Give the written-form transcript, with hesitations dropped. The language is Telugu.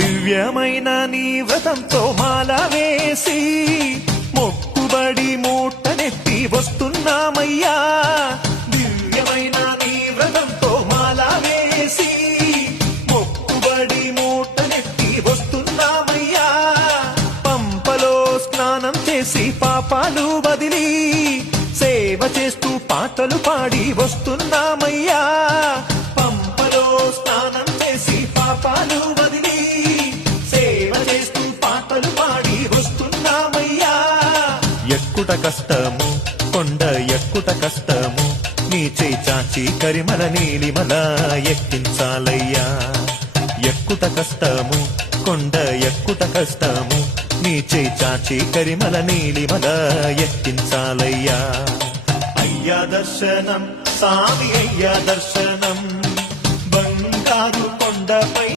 దివ్యమైన నీ వ్రతంతో మాల వేసి మొక్కుబడి మూటనెత్తి వస్తున్నామయ్యా. దివ్యమైన నీ వ్రతంతో మాల వేసి మొక్కుబడి మూటనెత్తి వస్తున్నామయ్యా. పంపలో స్నానం చేసి పాపాలు వదిలి సేవ చేస్తూ పాటలు పాడి వస్తున్నామయ్యా. పంపలో స్నానం చేసి పాపాలు వదిలి సేవ చేస్తూ పాటలు పాడి వస్తున్నామయ్యా. ఎక్కుట కష్టము కొండ ఎక్కుట కష్టము నీ చేయి చాచి కరిమల నీలిమల ఎక్కించాలయ్యా. ఎక్కుట కష్టము కొండ ఎక్కుట కష్టము నీ చేయి చాచి కరిమల నీలిమల ఎక్కించాలయ్యా. అయ్యా దర్శనం సామి అయ్యా దర్శనం బంగారు కొండపై